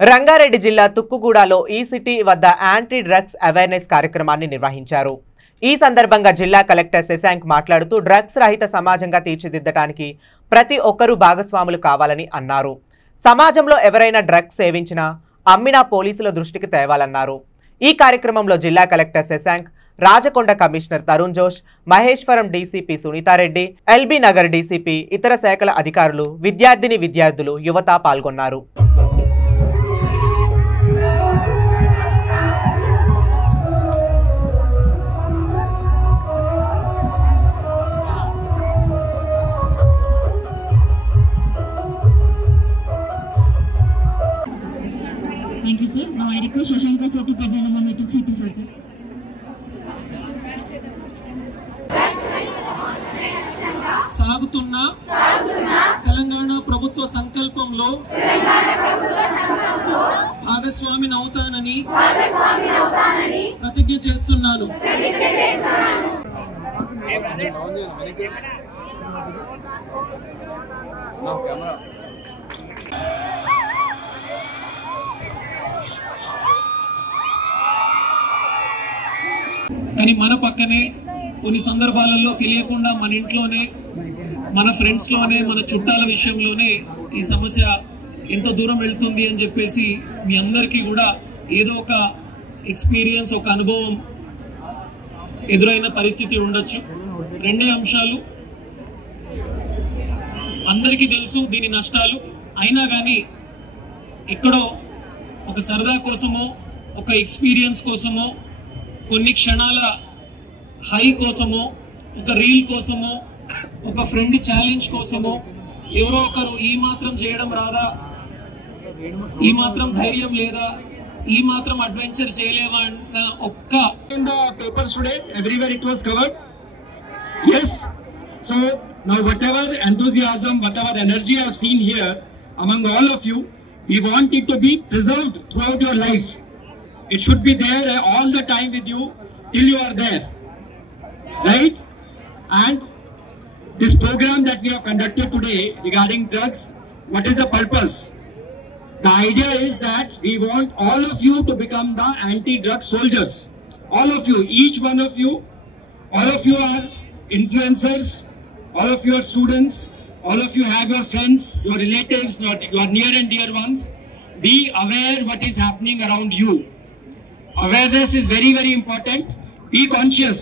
రంగారెడ్డి జిల్లా తుక్కుగూడలో ఈ సిటీ వద్ద యాంటీ డ్రగ్స్ అవేర్నెస్ కార్యక్రమాన్ని నిర్వహించారు। ఈ సందర్భంగా జిల్లా కలెక్టర్ శశాంక్ మాట్లాడుతూ డ్రగ్స్ రహిత సమాజంగా తీర్చిదిద్దడానికి ప్రతి ఒక్కరూ భాగస్వాములు కావాలని అన్నారు। సమాజంలో ఎవరైనా డ్రగ్స్ సేవించినా అమ్మినా పోలీసుల దృష్టికి తేవాలన్నారు। ఈ కార్యక్రమంలో జిల్లా కలెక్టర్ శశాంక్, రాజకొండ కమిషనర్ తరుణ్ జోష్, Maheshwaram DCP Sunitha Reddy, LB Nagar DCP, ఇతర శాఖల అధికారులు, విద్యార్థులు, యువత పాల్గొన్నారు। Thank you, sir. Now I request Shashanka sir to present the moment to CP sir. సాగుతున్న తెలంగాణ ప్రభుత్వ సంకల్పంలో భాగస్వామిని అవుతానని ప్రతిజ్ఞ చేస్తున్నాను। కానీ మన పక్కనే కొన్ని సందర్భాలలో తెలియకుండా మన ఇంట్లోనే, మన ఫ్రెండ్స్ లోనే, మన చుట్టాల విషయంలోనే ఈ సమస్య ఎంత దూరం వెళ్తుంది అని చెప్పేసి మీ అందరికీ కూడా ఏదో ఒక ఎక్స్పీరియన్స్, ఒక అనుభవం ఎదురైన పరిస్థితి ఉండొచ్చు। రెండే అంశాలు అందరికీ తెలుసు, దీని నష్టాలు అయినా కానీ ఎక్కడో ఒక సరదా కోసమో, ఒక ఎక్స్పీరియన్స్ కోసమో, కొన్ని క్షణాల హై కోసమో, ఒక రీల్ కోసమో, ఒక ఫ్రెండ్ ఛాలెంజ్ కోసమో ఎవరో ఒకరు ఈ మాత్రం చేయడం రాదా, ఈ మాత్రం ధైర్యం లేదా, ఈ మాత్రం అడ్వెంచర్ చేయలేవా అన్న ఒక్క in the papers today everywhere it was covered. Yes, so now whatever enthusiasm, whatever energy I have seen here among all of you, we want it to be preserved throughout your life. It should be there all the time with you till you are there, right? And this program that we have conducted today regarding drugs, what is the purpose? The idea is that we want all of you to become the anti-drug soldiers. All of you, each one of you, all of you are influencers, all of you are students, all of you have your friends, your relatives, your near and dear ones. Be aware what is happening around you. Awareness is very, very important. Be conscious.